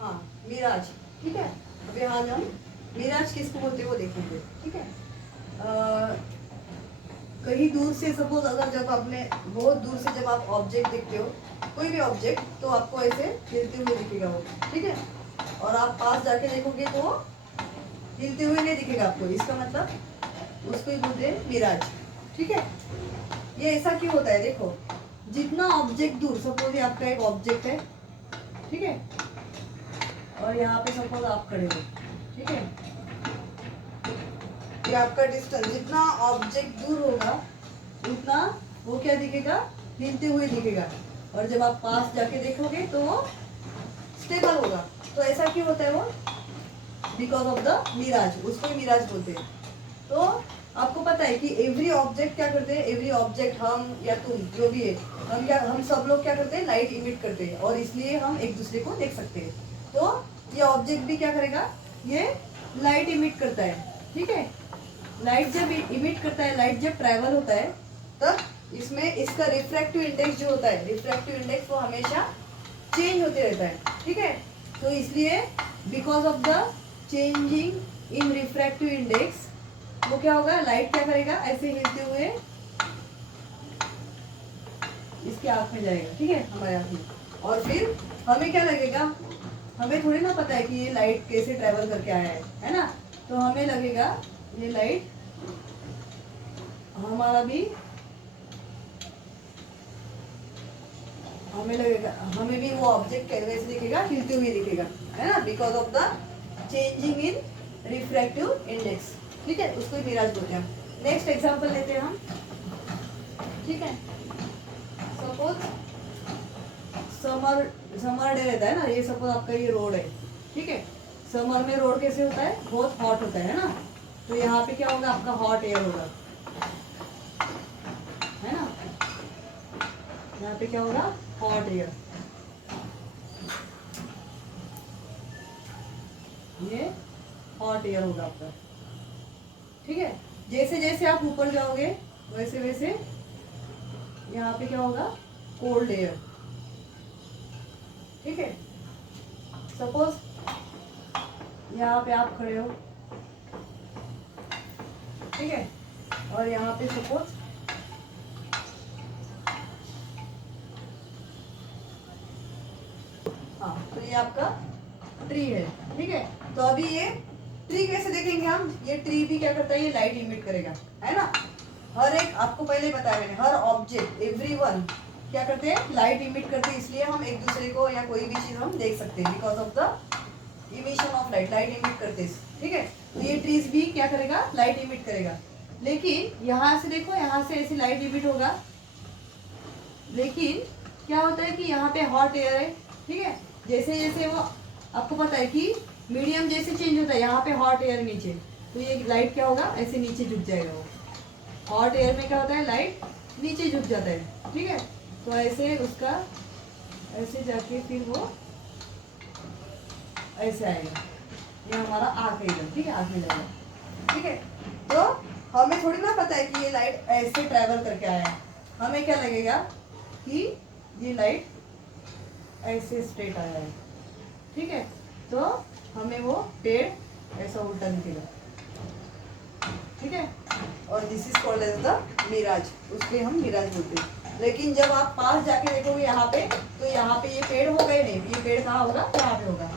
हाँ, मिराज। ठीक है, अब यहाँ हम मिराज किसको बोलते हैं वो देखेंगे। ठीक है, कहीं दूर से सपोज अगर जब आपने बहुत दूर से जब आप ऑब्जेक्ट देखते हो, कोई भी ऑब्जेक्ट, तो आपको ऐसे हिलते हुए दिखेगा वो। ठीक है, और आप पास जाके देखोगे तो वो हिलते हुए नहीं दिखेगा आपको, इसका मतलब उसको ही बोलते हैं मिराज। ठीक है, ये ऐसा क्यों होता है? देखो, जितना ऑब्जेक्ट दूर, सपोज ये आपका एक ऑब्जेक्ट है, ठीक है, और यहाँ पे सपोज आप खड़े हो, ठीक है, ये आपका डिस्टेंस, जितना ऑब्जेक्ट दूर होगा उतना वो क्या दिखेगा? हिलते हुए दिखेगा। और जब आप पास जाके देखोगे तो वो स्टेबल होगा। तो ऐसा क्यों होता है वो? बिकॉज ऑफ द मिराज, उसको ही मिराज बोलते हैं। तो आपको पता है कि एवरी ऑब्जेक्ट क्या करते हैं? एवरी ऑब्जेक्ट, हम या तुम जो भी है, हम सब लोग क्या करते हैं? लाइट इमिट करते हैं, और इसलिए हम एक दूसरे को देख सकते हैं। तो ये ऑब्जेक्ट भी क्या करेगा? ये लाइट इमिट करता है। ठीक है, लाइट जब इमिट करता है, लाइट जब ट्रैवल होता है, तब इसमें इसका रिफ्रैक्टिव इंडेक्स जो होता है, रिफ्रैक्टिव इंडेक्स वो हमेशा चेंज होते रहता है। ठीक है, तो इसलिए because of the changing in refractive index, वो क्या होगा? लाइट क्या करेगा? ऐसे हिलते हुए इसके आँख में जाएगा। ठीक है, हमारे आँख में, और फिर हमें क्या लगेगा? हमें थोड़ी ना पता है कि ये लाइट कैसे ट्रैवल करके आया है ना? तो हमें लगेगा ये लाइट हमारा भी, हमें लगेगा, हमें भी वो ऑब्जेक्ट कैसे दिखेगा? हिलते हुए दिखेगा, है ना? Because of the changing in refractive index. ठीक है, उसको मिराज बोलते हैं हम। नेक्स्ट एग्जांपल लेते हैं हम। ठीक है, सपोज समर, समर डे रहता है ना, ये सपोज आपका ये रोड है। ठीक है, समर में रोड कैसे होता है? बहुत हॉट होता है ना? तो यहाँ पे क्या होगा? आपका हॉट एयर होगा, है ना? यहाँ पे क्या होगा? Hot air. ये हॉट एयर होगा आपका। ठीक है, जैसे जैसे आप ऊपर जाओगे वैसे वैसे यहाँ पे क्या होगा? Cold air. ठीक है, सपोज यहाँ पे आप खड़े हो, ठीक है, और यहाँ पे सपोज हाँ, तो ये आपका ट्री है। ठीक है, तो अभी ये ट्री कैसे देखेंगे हम? ये ट्री भी क्या करता है? ये लाइट इमिट करेगा, है ना? हर एक, आपको पहले बताया मैंने, हर ऑब्जेक्ट, एवरीवन क्या करते हैं? लाइट इमिट करते हैं, इसलिए हम एक दूसरे को या कोई भी चीज हम देख सकते हैं, because of the emission of light, light emit करते हैं। ठीक है, तो ये ट्रीज भी क्या करेगा? लाइट इमिट करेगा। लेकिन यहाँ से देखो, यहाँ से ऐसी लाइट इमिट होगा, लेकिन क्या होता है कि यहाँ पे हॉट एयर है। ठीक है, जैसे जैसे वो, आपको पता है कि मीडियम जैसे चेंज होता है, यहाँ पे हॉट एयर नीचे, तो ये लाइट क्या होगा? ऐसे नीचे झुक जाएगा। वो हॉट एयर में क्या होता है? लाइट नीचे झुक जाता है। ठीक है, तो ऐसे उसका ऐसे जाके फिर वो ऐसे आएगा, ये हमारा आँख है इधर। ठीक है, आँख में लगेगा। ठीक है, तो हमें थोड़ी ना पता है कि ये लाइट ऐसे ट्रैवल करके आया है। हमें क्या लगेगा कि ये लाइट ऐसे स्ट्रेट आया है। ठीक है, तो हमें वो पेड़ ऐसा उल्टा दिखेगा। ठीक है, और this is called as the mirage, उसके हम मिराज बोलते हैं। लेकिन जब आप पास जाके देखोगे यहाँ पे, तो यहाँ पे ये पेड़ होगा ही नहीं, ये पेड़ कहाँ होगा? यहाँ पे होगा।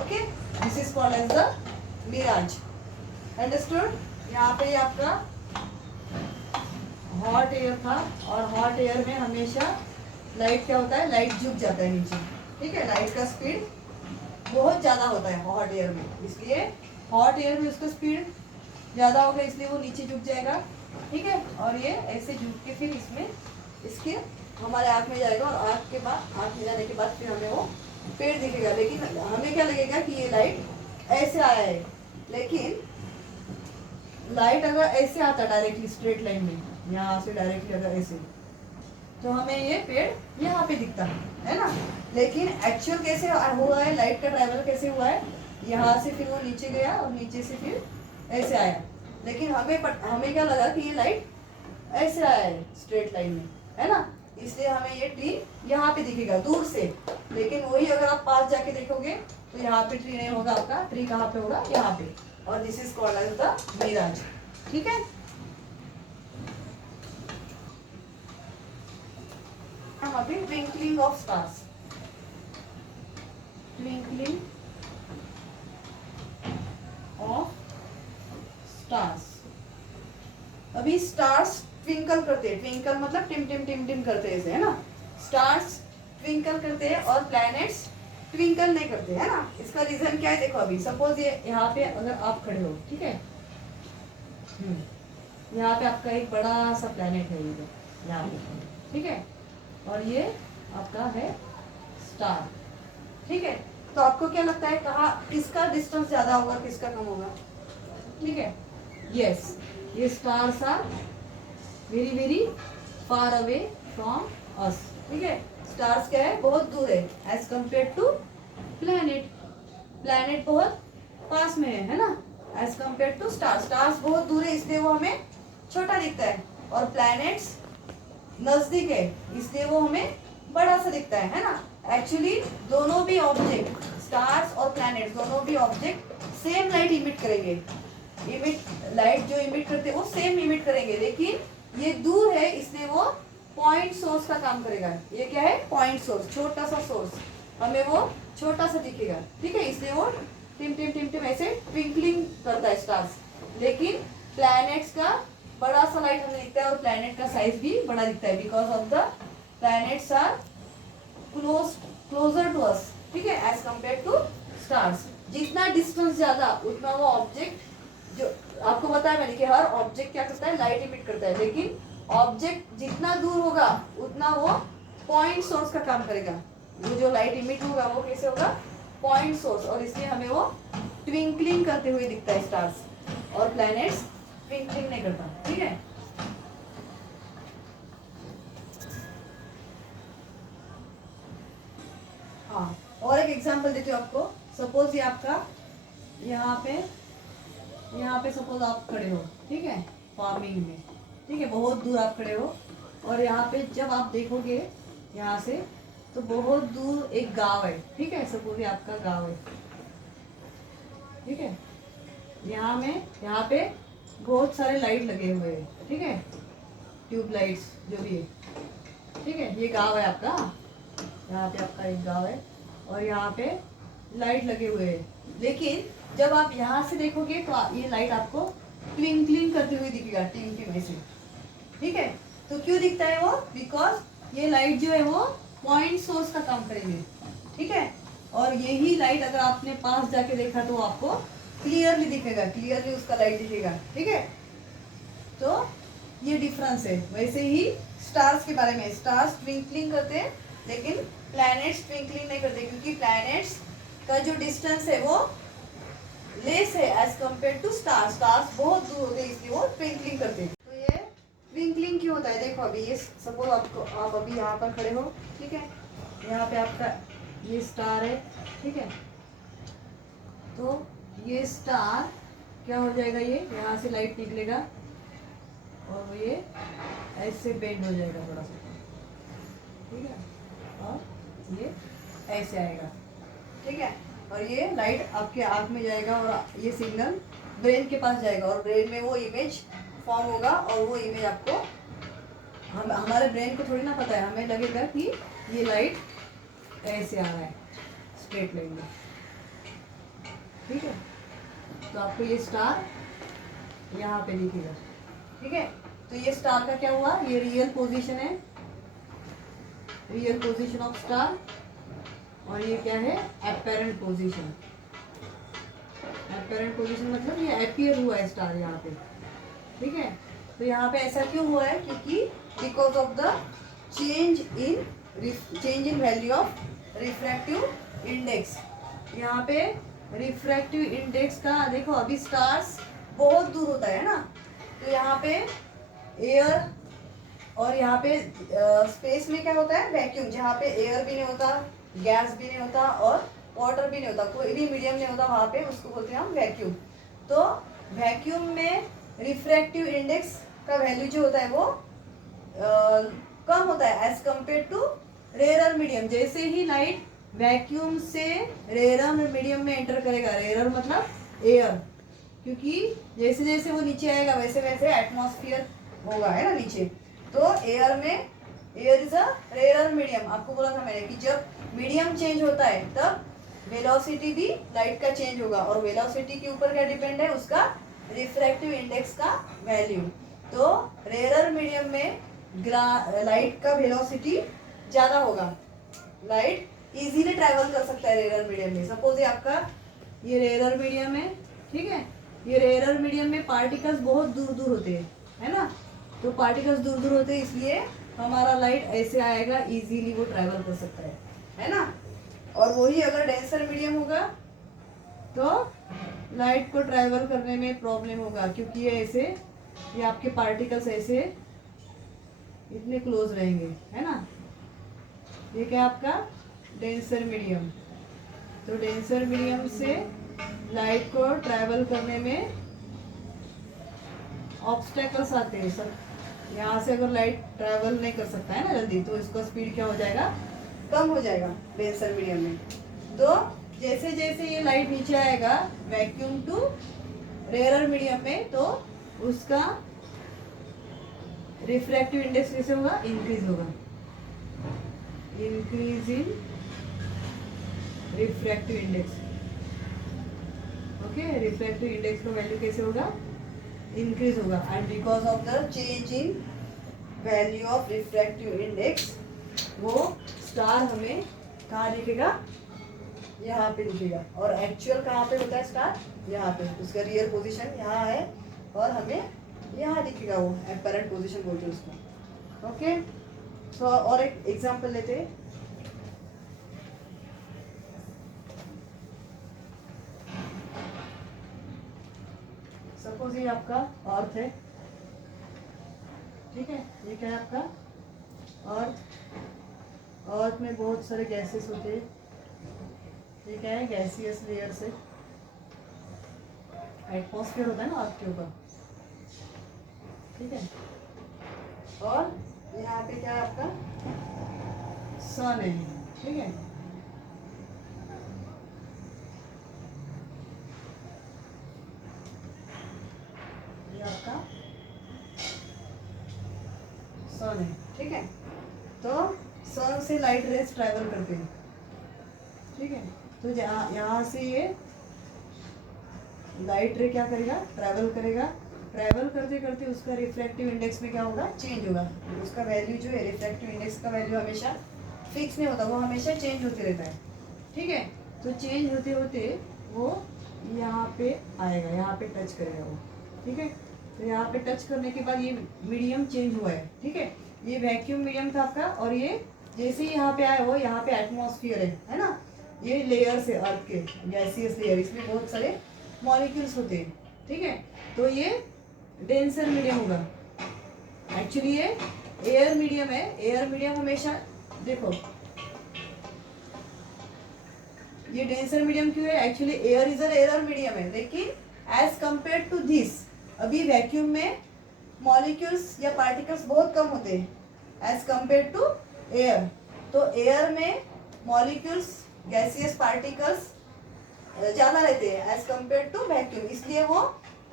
Okay, this is called as the mirage. Understood? यहाँ पे आपका हॉट एयर था, और हॉट एयर में हमेशा लाइट क्या होता है? लाइट झुक जाता है नीचे। ठीक है, लाइट का स्पीड बहुत ज़्यादा होता है हॉट एयर में, इसलिए हॉट एयर में उसका स्पीड ज़्यादा होगा, इसलिए वो नीचे झुक जाएगा। ठीक है, और ये ऐसे झुक के फिर इसमें इसके हमारे आँख में जाएगा, और आँख के बाद, आँख में जाने के बाद फिर हमें वो पेड़ दिखेगा। लेकिन हमें क्या लगेगा कि ये लाइट ऐसे आया है, लेकिन लाइट अगर ऐसे आता डायरेक्टली स्ट्रेट लाइन में, यहाँ से डायरेक्टली अगर ऐसे, तो हमें ये पेड़ यहाँ पे दिखता है ना? लेकिन एक्चुअल कैसे हुआ है? लाइट का ट्रैवल कैसे हुआ है? यहाँ से फिर वो नीचे गया, और नीचे से फिर ऐसे आया। लेकिन हमें क्या लगा कि ये लाइट ऐसे आया है स्ट्रेट लाइन में, है ना? इसलिए हमें ये ट्री यहाँ पे दिखेगा दूर से। लेकिन वही अगर आप पास जाके देखोगे तो यहाँ पे ट्री नहीं होगा आपका, ट्री कहाँ पे होगा, यहाँ पे, और this is called as the mirage. ठीक है, यहाँ पे twinkling of stars, twinkling of stars. अभी स्टार्स ट्विंकल करते हैं, ट्विंकल मतलब टिम टिम टिम टिम करते हैं ऐसे, है ना। स्टार्स ट्विंकल करते हैं और प्लैनेट्स ट्विंकल नहीं करते, है ना। इसका रीजन क्या है देखो, अभी सपोज ये यहाँ पे अगर आप खड़े हो, ठीक है, यहाँ पे आपका एक बड़ा सा प्लैनेट है ये, यहाँ पे, ठीक है, और ये आपका है स्टार, ठीक है। तो आपको क्या लगता है कहाँ किसका डिस्टेंस ज्यादा होगा, किसका कम होगा, ठीक है। यस, ये stars are very very far away from us, ठीक है। स्टार्स क्या है, बहुत दूर है as compare to planet, planet बहुत पास में है ना, as compare to stars, stars बहुत दूर है इसलिए वो हमें छोटा दिखता है, और प्लैनेट्स नजदीक है इसलिए वो हमें बड़ा सा दिखता है ना। एक्चुअली दोनों भी ऑब्जेक्ट, स्टार्स और प्लैनेट्स दोनों भी ऑब्जेक्ट सेम लाइट इमिट करेंगे, इमिट लाइट जो इमिट करते हैं वो सेम इमिट करेंगे, लेकिन ये दूर है इसलिए वो पॉइंट सोर्स का काम करेगा। ये क्या है, पॉइंट सोर्स, छोटा सा सोर्स, हमें वो छोटा सा दिखेगा, ठीक है, इसलिए वो टिम टिम टिम टिम ऐसे ट्विंकलिंग करता है स्टार्स। लेकिन प्लैनेट्स का बड़ा सा लाइट हमें दिखता है और प्लैनेट का साइज भी बड़ा दिखता है, because of the planets are closer to us, ठीक है, एज कंपेयर टू स्टार्स। जितना डिस्टेंस ज्यादा उतना वो ऑब्जेक्ट, जो आपको बताया मैंने कि हर ऑब्जेक्ट क्या करता है, लाइट इमिट करता है, लेकिन ऑब्जेक्ट जितना दूर होगा उतना वो पॉइंट सोर्स का काम करेगा। वो जो लाइट इमिट होगा वो कैसे होगा, पॉइंट सोर्स, और इसलिए हमें वो ट्विंकलिंग करते हुए दिखता है स्टार्स, और प्लैनेट्स ट्विंकलिंग नहीं करता, ठीक है। हाँ, और एक एग्जांपल देती हूँ आपको। सपोज ये आपका यहाँ पे सपोज आप खड़े हो, ठीक है, फार्मिंग में, ठीक है, बहुत दूर आप खड़े हो, और यहाँ पे जब आप देखोगे यहाँ से तो बहुत दूर एक गांव है, ठीक है, सपोज ये आपका गांव है, ठीक है। यहाँ पे बहुत सारे लाइट लगे हुए हैं, ठीक है, ट्यूब लाइट्स जो भी है, ठीक है, ये गांव है आपका, यहाँ पे आपका एक गांव है और यहाँ पे लाइट लगे हुए हैं। लेकिन जब आप यहाँ से देखोगे तो ये लाइट आपको ट्विंकलिंग करते हुए दिखेगा, टिम टिम ऐसे, ठीक है। तो क्यों दिखता है वो, बिकॉज ये लाइट जो है वो पॉइंट सोर्स का काम करेंगे, ठीक है। और यही लाइट अगर आपने पास जाके देखा तो आपको क्लियरली दिखेगा, क्लियरली उसका लाइट दिखेगा, ठीक है। तो ये डिफरेंस है। वैसे ही स्टार्स के बारे में, स्टार्स ट्विंकलिंग करते हैं लेकिन प्लैनेट्स ट्विंकलिंग नहीं करते, क्योंकि प्लैनेट्स का जो डिस्टेंस है वो लेस है as compare to stars, stars बहुत दूर होते हैं इसलिए वो ट्विंकलिंग करते हैं। तो ये ट्विंकलिंग क्यों होता है, देखो अभी ये सपोज आप अभी यहाँ पर खड़े हो, ठीक है, यहाँ पे आपका ये स्टार है, ठीक है, तो ये स्टार क्या हो जाएगा, ये यहाँ से लाइट निकलेगा और वो ये ऐसे बेंड हो जाएगा थोड़ा सा, ठीक है, और ये ऐसे आएगा, ठीक है, और ये लाइट आपके आँख में जाएगा और ये सिग्नल ब्रेन के पास जाएगा और ब्रेन में वो इमेज फॉर्म होगा, और वो इमेज आपको हमारे ब्रेन को थोड़ी ना पता है, हमें लगेगा कि ये लाइट ऐसे आ रहा है स्ट्रेट लाइन में, ठीक है। तो आपको ये स्टार यहाँ पे दिखेगा, ठीक है। तो ये स्टार का क्या हुआ, ये रियल पोजीशन है, रियल पोजीशन ऑफ स्टार, और ये क्या है, एपेरेंट पोजीशन। एपेरेंट पोजीशन मतलब ये अपीयर हुआ है स्टार यहाँ पे, ठीक है। तो यहाँ पे ऐसा क्यों हुआ है, क्योंकि because of the change in value of refractive index. यहाँ पे रिफ्रैक्टिव इंडेक्स का देखो, अभी स्टार्स बहुत दूर होता है ना, तो यहाँ पे एयर और यहाँ पे स्पेस में क्या होता है, वैक्यूम, जहाँ पे एयर भी नहीं होता, गैस भी नहीं होता और वाटर भी नहीं होता, कोई भी मीडियम नहीं होता, वहाँ पे उसको बोलते हैं हम वैक्यूम। तो वैक्यूम में रिफ्रैक्टिव इंडेक्स का वैल्यू जो होता है वो कम होता है as compare to rare medium. जैसे ही लाइट वैक्यूम से रेयर मीडियम में एंटर करेगा। रेयर मतलब एयर, क्योंकि जैसे जैसे वो नीचे आएगा वैसे वैसे एटमॉस्फेयर होगा, है ना नीचे। तो एयर में, air is a rare medium. आपको बोला था मैंने कि जब मीडियम चेंज होता है तब वेलोसिटी भी लाइट का चेंज होगा, और वेलोसिटी के ऊपर क्या डिपेंड है, उसका रिफ्रैक्टिव इंडेक्स का वैल्यू। तो रेयर मीडियम में लाइट का वेलोसिटी ज़्यादा होगा, लाइट इजीली ट्रैवल कर सकता है रेयर मीडियम में। सपोज ये आपका ये रेयर मीडियम है, ठीक है। ये रेयर मीडियम में पार्टिकल्स बहुत दूर दूर होते हैं, है ना। तो पार्टिकल्स दूर दूर होते हैं, इसलिए हमारा लाइट ऐसे आएगा, इजीली वो ट्रैवल कर सकता है ना। और वही अगर डेंसर मीडियम होगा तो लाइट को ट्रैवल करने में प्रॉब्लम होगा, क्योंकि ये ऐसे, ये आपके पार्टिकल्स ऐसे इतने क्लोज रहेंगे, है ना। ये क्या आपका डेंसर मीडियम। तो डेंसर मीडियम से लाइट को ट्रैवल करने में ऑब्स्टेकल्स आते हैं सब। यहाँ से अगर लाइट ट्रैवल नहीं कर सकता है ना जल्दी, तो इसका स्पीड क्या हो जाएगा, कम हो जाएगा डेंसर मीडियम में। तो जैसे जैसे ये लाइट नीचे आएगा वैक्यूम टू रेयर मीडियम में, तो उसका रिफ्रैक्टिव इंडेक्स कैसे होगा, इंक्रीज होगा। Increase in refractive index, okay. Refractive index का वैल्यू कैसे होगा, इंक्रीज होगा। And because of the change in value of refractive index, वो स्टार हमें कहाँ दिखेगा, यहाँ पे दिखेगा। और एक्चुअल कहाँ पे होता है स्टार, यहाँ पे। उसका रियल पोजीशन यहाँ है और हमें यहाँ दिखेगा, वो एपरेंट पोजीशन बोलते हैं उसको, ओके। तो और एक एग्जांपल लेते हैं। सपोज ये आपका अर्थ है, ठीक है। ये क्या है आपका अर्थ। अर्थ में बहुत सारे गैसेस होते हैं, ये क्या है, गैसियस लेयर से एटमॉस्फेयर होता है ना अर्थ के ऊपर, ठीक है। और यहाँ पे क्या है आपका सन है, ठीक है। ये आपका सन है, ठीक है। तो सन से लाइट रेज ट्रैवल करते हैं, ठीक है। तो यहाँ से ये लाइट रे क्या करेगा, ट्रैवल करेगा। ट्रैवल करते करते उसका रिफ्रैक्टिव इंडेक्स में क्या होगा, चेंज होगा। उसका वैल्यू जो है, रिफ्रैक्टिव इंडेक्स का वैल्यू हमेशा फिक्स नहीं होता, वो हमेशा चेंज होते रहता है, ठीक है। तो चेंज होते होते वो यहाँ पे आएगा, यहाँ पे टच करेगा वो, ठीक है। तो यहाँ पे टच करने के बाद ये मीडियम चेंज हुआ है, ठीक है। ये वैक्यूम मीडियम था आपका, और ये जैसे ही यहाँ पे आया वो यहाँ पे एटमॉस्फेयर है ना। ये लेयर्स है अर्थ के, गैसियस लेयर, इसमें बहुत सारे मॉलिक्यूल्स होते हैं, ठीक है। तो ये डेंसर मीडियम होगा। एक्चुअली ये एयर मीडियम है। एयर मीडियम हमेशा देखो, ये डेंसर मीडियम क्यों है, actually air is a air medium है, लेकिन एज कंपेयर टू दिस, अभी वैक्यूम में मॉलिक्यूल्स या पार्टिकल्स बहुत कम होते हैं एज कंपेयर टू एयर। तो एयर में मॉलिक्यूल्स, गैसियस पार्टिकल्स ज़्यादा रहते हैं एज कंपेयर टू वैक्यूम, इसलिए वो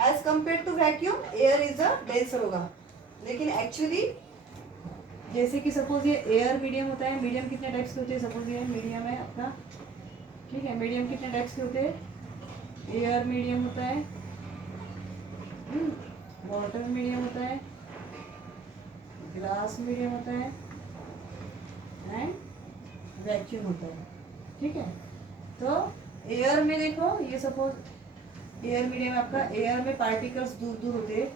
as compare to vacuum air is a denser होगा। लेकिन एक्चुअली जैसे कि सपोज ये एयर मीडियम होता है। मीडियम कितने टाइप्स के होते हैं, सपोज ये मीडियम है अपना, ठीक है। मीडियम कितने टाइप्स के होते हैं, एयर मीडियम होता है, वाटर मीडियम होता है, ग्लास मीडियम होता है, एंड वैक्यूम होता है, ठीक है। तो एयर में देखो, ये सपोज एयर मीडियम आपका, एयर में पार्टिकल्स दूर दूर होते हैं,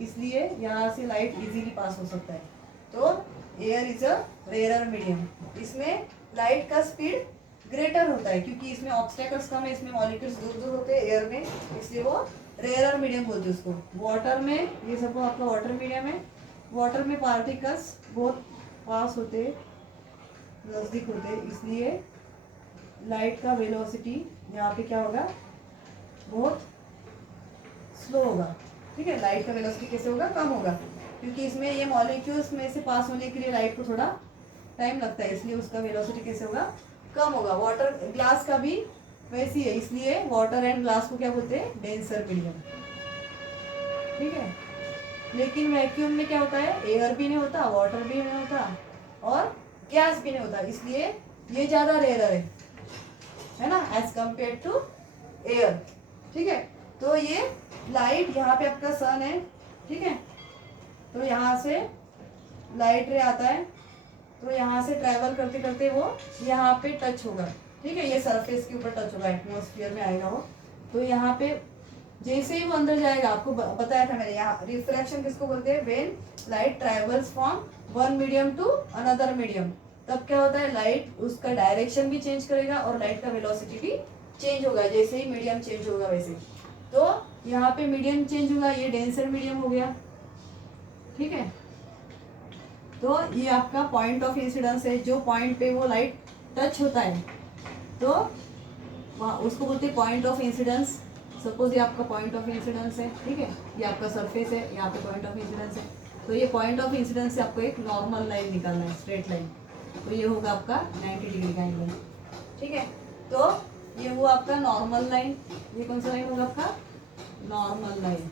इसलिए यहाँ से लाइट इजीली पास हो सकता है। तो air is a rare medium. इसमें लाइट का स्पीड ग्रेटर होता है, क्योंकि इसमें ऑब्स्टेकल्स कम है, इसमें मॉलिक्यूल्स दूर दूर होते हैं एयर में, इसलिए वो रेयर मीडियम बोलते हैं उसको। वाटर में, ये सब आपका वाटर मीडियम है। वाटर में पार्टिकल्स बहुत पास होते हैं, नज़दीक होते हैं, इसलिए लाइट का वेलोसिटी यहाँ पे क्या होगा, बहुत स्लो होगा, ठीक है। लाइट का वेलोसिटी कैसे होगा, कम होगा, क्योंकि इसमें ये मॉलिक्यूल्स में से पास होने के लिए लाइट को थोड़ा टाइम लगता है, इसलिए उसका वेलोसिटी कैसे होगा, कम होगा। वाटर ग्लास का भी वैसी है, इसलिए वाटर एंड ग्लास को क्या बोलते हैं, डेंसर मीडियम। ठीक है, लेकिन वैक्यूम में क्या होता है, एयर भी नहीं होता, वाटर भी नहीं होता और गैस भी नहीं होता, इसलिए ये ज्यादा रेयर है ना, एज कंपेयर टू एयर। ठीक है, तो ये लाइट यहाँ पे आपका सन है। ठीक है, तो यहाँ से लाइट रे आता है, तो यहाँ से ट्रैवल करते करते वो यहाँ पे टच होगा। ठीक है, ये सरफेस के ऊपर टच होगा, एटमॉस्फेयर में आएगा वो। तो यहाँ पे जैसे ही वो अंदर जाएगा, आपको बताया था मैंने, यहाँ रिफ्रैक्शन किसको बोलते हैं, when light travels from one medium to another medium. तब क्या होता है, लाइट उसका डायरेक्शन भी चेंज करेगा और लाइट का वेलोसिटी भी चेंज होगा, जैसे ही मीडियम चेंज होगा वैसे। तो यहाँ पे मीडियम चेंज होगा, ये डेंसर मीडियम हो गया। ठीक है, तो ये आपका पॉइंट ऑफ इंसिडेंस है, जो पॉइंट पे वो लाइट टच होता है तो वहाँ उसको बोलते हैं पॉइंट ऑफ इंसिडेंस। सपोज ये आपका पॉइंट ऑफ इंसिडेंस है। ठीक है, ये आपका सरफेस है, यहाँ पे पॉइंट ऑफ इंसिडेंस है। तो ये पॉइंट ऑफ इंसिडेंस से आपको एक नॉर्मल लाइन निकालना है, स्ट्रेट लाइन। तो ये होगा आपका 90 डिग्री का एंगल। ठीक है, तो ये हुआ आपका नॉर्मल लाइन। ये कौन सा लाइन होगा आपका, नॉर्मल लाइन।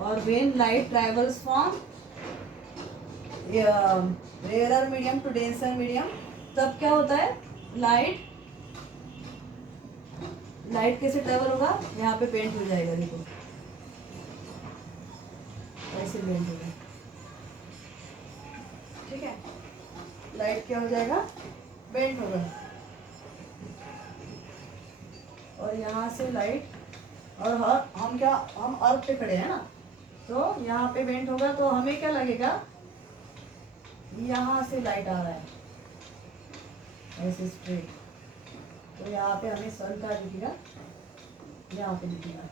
और when light travels from rarer medium to denser medium, तब क्या होता है, लाइट कैसे ट्रेवल होगा, यहाँ पे पेंट हो जाएगा, देखो ऐसे पेंट होगा। ठीक है, लाइट क्या हो जाएगा, बेंट होगा। और यहाँ से लाइट, और हम अर्थ पे खड़े हैं ना, तो यहाँ पे बेंट होगा, तो हमें क्या लगेगा, यहाँ से लाइट आ रहा है ऐसे स्ट्रेट। तो यहाँ पे हमें सन का दिखेगा, यहाँ पे दिखेगा।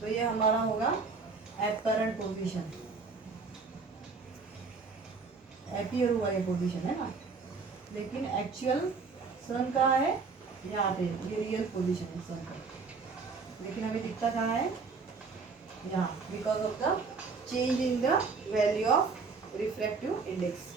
तो ये हमारा होगा अपरेंट पोजीशन, अपीयर हुआ ये पोजीशन है ना, लेकिन एक्चुअल सन कहाँ है, यहाँ पे, ये रियल पोजीशन है सन का, लेकिन हमें दिखता कहाँ है, यहाँ, because of the change in the value of refractive index.